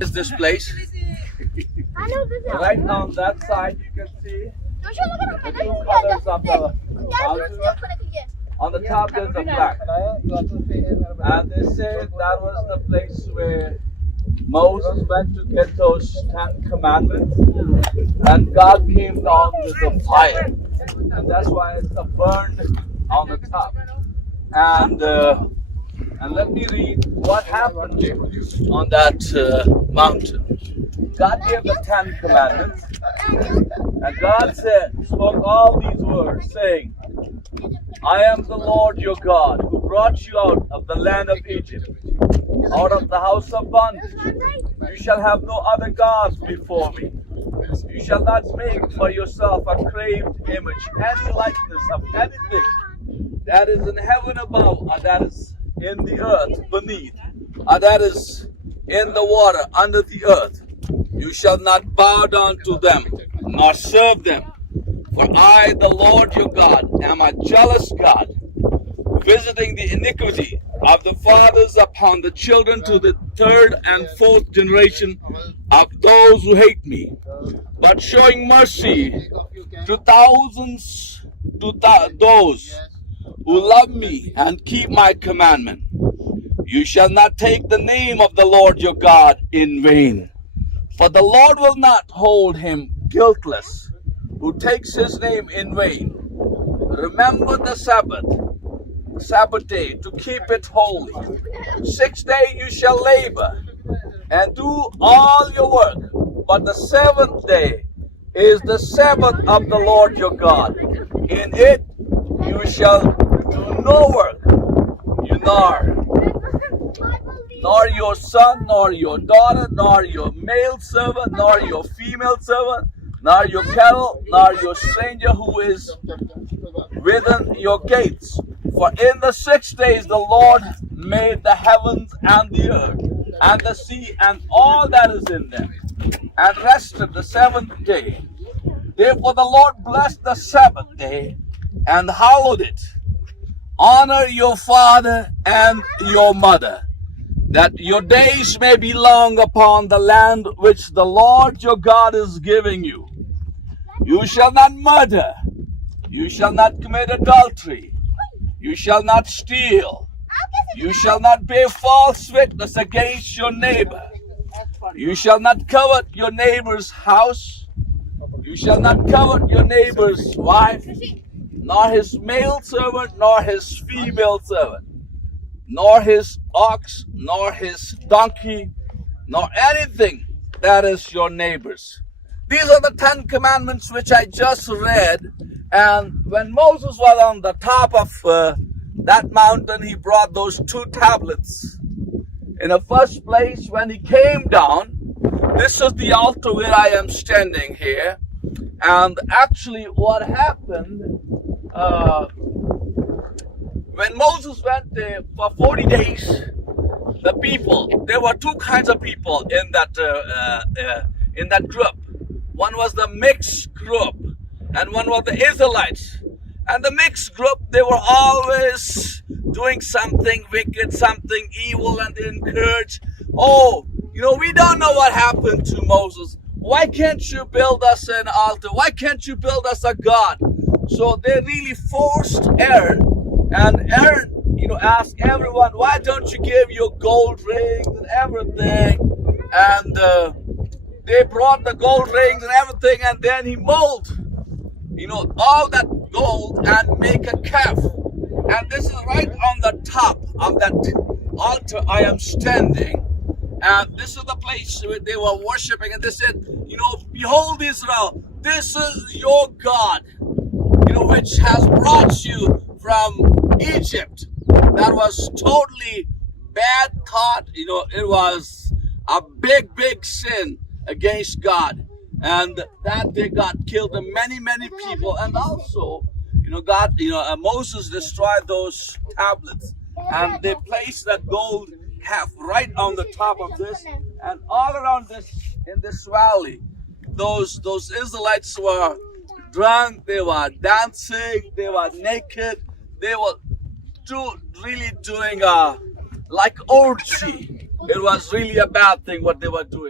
is this place. Right on that side you can see the two colors of the mountain. On the top there's the black. And they say that was the place where Moses went to get those 10 commandments. And God came down with the fire. And that's why it's burned on the top. And let me read what happened on that mountain. God gave the 10 commandments, and God spoke all these words, saying, I am the Lord your God, who brought you out of the land of Egypt, out of the house of bondage. You shall have no other gods before me. You shall not make for yourself a carved image, any likeness of anything that is in heaven above, or that is in the earth beneath, or that is in the water under the earth. You shall not bow down to them, nor serve them. For I, the Lord your God, am a jealous God, visiting the iniquity of the fathers upon the children to the third and fourth generation of those who hate me, but showing mercy to thousands, to those who love me and keep my commandment. You shall not take the name of the Lord your God in vain, for the Lord will not hold him guiltless who takes his name in vain. Remember the Sabbath day, to keep it holy. 6 days you shall labor and do all your work, but the 7th day is the Sabbath of the Lord your God. In it you shall do no work, nor your son, nor your daughter, nor your male servant, nor your female servant, nor your cattle, nor your stranger who is within your gates. For in the 6 days the Lord made the heavens and the earth, and the sea, and all that is in them, and rested the 7th day. Therefore the Lord blessed the Sabbath day, and hallowed it. Honor your father and your mother, that your days may be long upon the land which the Lord your God is giving you. You shall not murder. You shall not commit adultery. You shall not steal. You shall not bear false witness against your neighbor. You shall not covet your neighbor's house. You shall not covet your neighbor's wife, nor his male servant, nor his female servant, nor his ox, nor his donkey, nor anything that is your neighbor's. These are the 10 commandments which I just read. And when Moses was on the top of that mountain, he brought those 2 tablets. In the first place, when he came down, this is the altar where I am standing here. And actually what happened, when Moses went there for 40 days, the people, there were 2 kinds of people in that group. One was the mixed group, and one was the Israelites. And the mixed group, they were always doing something wicked, something evil, and they encourage, we don't know what happened to Moses. Why can't you build us an altar? Why can't you build us a God? So they really forced Aaron, and Aaron, asked everyone, why don't you give your gold rings and everything? And they brought the gold rings and everything, and then he molded, all that gold and make a calf. And this is right on the top of that altar I am standing. And this is the place where they were worshiping, and they said, behold Israel, this is your God, which has brought you from Egypt. That was totally bad thought. It was a big sin against God. And that they got killed many people. And also, Moses destroyed those tablets, and they placed that gold calf right on the top of this, and all around this, in this valley, those Israelites were drunk, they were dancing, they were naked, they were really doing like orgy. It was really a bad thing what they were doing.